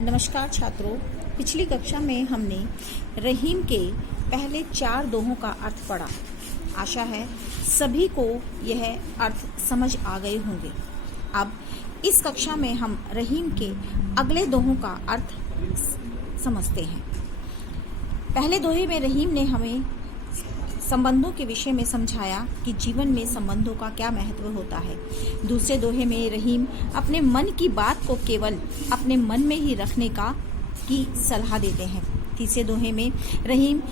नमस्कार छात्रों, पिछली कक्षा में हमने रहीम के पहले 4 दोहों का अर्थ पढ़ा। आशा है सभी को यह अर्थ समझ आ गए होंगे। अब इस कक्षा में हम रहीम के अगले दोहों का अर्थ समझते हैं। पहले दोहे में रहीम ने हमें संबंधों के विषय में समझाया कि जीवन में संबंधों का क्या महत्व होता है। दूसरे दोहे में रहीम अपने मन की बात को केवल अपने मन में ही रखने की सलाह देते हैं। तीसरे दोहे में रहीम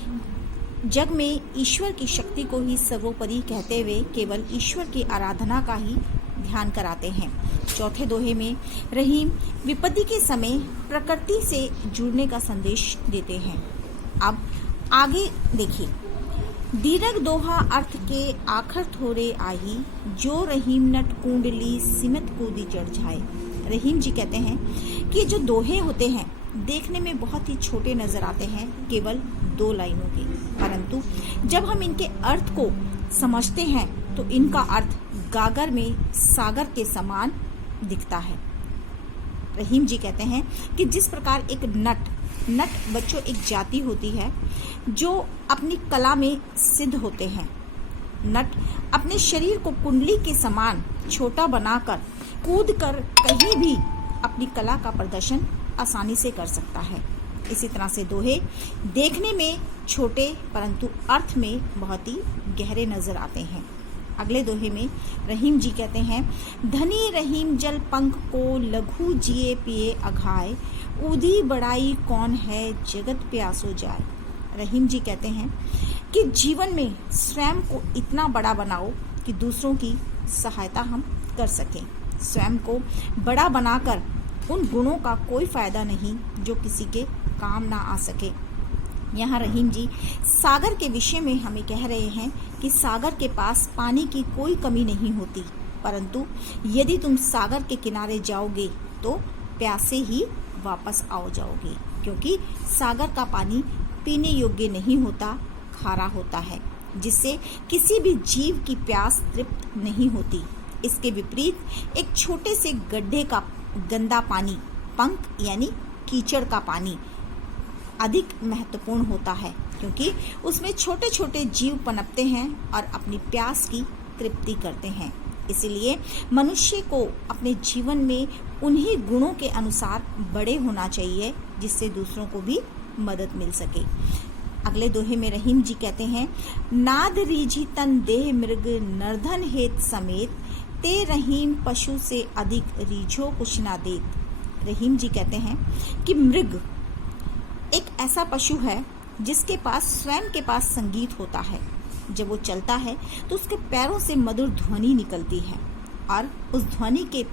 जग में ईश्वर की शक्ति को ही सर्वोपरि कहते हुए केवल ईश्वर की आराधना का ही ध्यान कराते हैं। चौथे दोहे में रहीम विपत्ति के समय प्रकृति से जुड़ने का संदेश देते हैं। अब आगे देखिए। दीर्घ दोहा अर्थ के आखर थोड़े आई, जो रहीम नट कुंडली सिमत कूदी चढ़ जाए। रहीम जी कहते हैं कि जो दोहे होते हैं देखने में बहुत ही छोटे नजर आते हैं, केवल 2 लाइनों के, परंतु जब हम इनके अर्थ को समझते हैं तो इनका अर्थ गागर में सागर के समान दिखता है। रहीम जी कहते हैं कि जिस प्रकार एक नट बच्चों एक जाति होती है जो अपनी कला में सिद्ध होते हैं। नट अपने शरीर को कुंडली के समान छोटा बनाकर कूद कर कहीं भी अपनी कला का प्रदर्शन आसानी से कर सकता है। इसी तरह से दोहे देखने में छोटे परंतु अर्थ में बहुत ही गहरे नजर आते हैं। अगले दोहे में रहीम जी कहते हैं, धनी रहीम जल पंख को लघु जिए पिए अघाए, उदी बड़ाई कौन है जगत प्यासो जाए। रहीम जी कहते हैं कि जीवन में स्वयं को इतना बड़ा बनाओ कि दूसरों की सहायता हम कर सकें। स्वयं को बड़ा बनाकर उन गुणों का कोई फायदा नहीं जो किसी के काम ना आ सके। यहाँ रहीम जी सागर के विषय में हमें कह रहे हैं कि सागर के पास पानी की कोई कमी नहीं होती, परंतु यदि तुम सागर के किनारे जाओगे तो प्यासे ही वापस आओ जाओगे, क्योंकि सागर का पानी पीने योग्य नहीं होता, खारा होता है, जिससे किसी भी जीव की प्यास तृप्त नहीं होती। इसके विपरीत एक छोटे से गड्ढे का गंदा पानी, पंख यानी कीचड़ का पानी अधिक महत्वपूर्ण होता है, क्योंकि उसमें छोटे छोटे जीव पनपते हैं और अपनी प्यास की तृप्ति करते हैं। इसलिए मनुष्य को अपने जीवन में उन्हीं गुणों के अनुसार बड़े होना चाहिए जिससे दूसरों को भी मदद मिल सके। अगले दोहे में रहीम जी कहते हैं, नाद रीझी तन देह मृग नर्धन हेत समेत, ते रहीम पशु से अधिक रीझो कुछ ना देत। रहीम जी कहते हैं कि मृग एक ऐसा पशु है जिसके पास स्वयं के पास संगीत होता है। जब वो चलता है तो उसके पैरों से मधुर ध्वनि निकलती है और उस ध्वनि के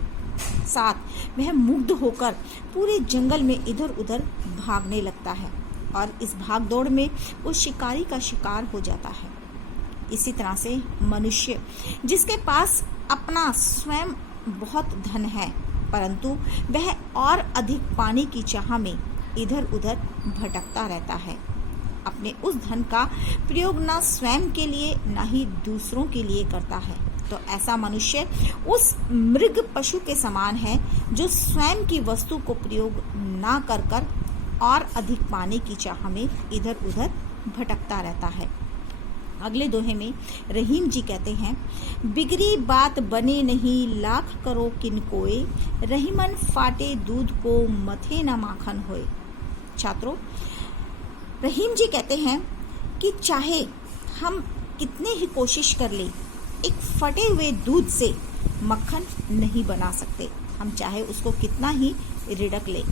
साथ वह मुग्ध होकर पूरे जंगल में इधर उधर भागने लगता है और इस भागदौड़ में वो शिकारी का शिकार हो जाता है। इसी तरह से मनुष्य जिसके पास अपना स्वयं बहुत धन है, परंतु वह और अधिक पाने की चाह में इधर उधर भटकता रहता है। अपने उस धन का प्रयोग न स्वयं के लिए न ही दूसरों के लिए करता है, तो ऐसा मनुष्य उस मृग पशु के समान है जो स्वयं की वस्तु को प्रयोग ना कर और अधिक पाने की चाह में इधर उधर भटकता रहता है। अगले दोहे में रहीम जी कहते हैं, बिगड़ी बात बने नहीं लाख करो किन कोय, रहीमन फाटे दूध को मथे न माखन होए। छात्रों, रहीम जी कहते हैं कि चाहे हम कितने ही कोशिश कर लें, एक फटे हुए दूध से मक्खन नहीं बना सकते, हम चाहे उसको कितना ही रिड़क लें।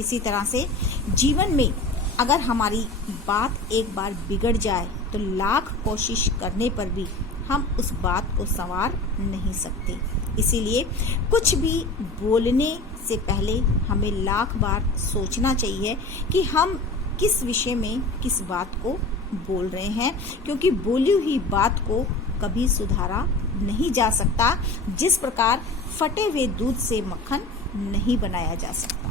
इसी तरह से जीवन में अगर हमारी बात एक बार बिगड़ जाए तो लाख कोशिश करने पर भी हम उस बात को संवार नहीं सकते। इसीलिए कुछ भी बोलने से पहले हमें लाख बार सोचना चाहिए कि हम किस विषय में किस बात को बोल रहे हैं, क्योंकि बोली हुई बात को कभी सुधारा नहीं जा सकता, जिस प्रकार फटे हुए दूध से मक्खन नहीं बनाया जा सकता।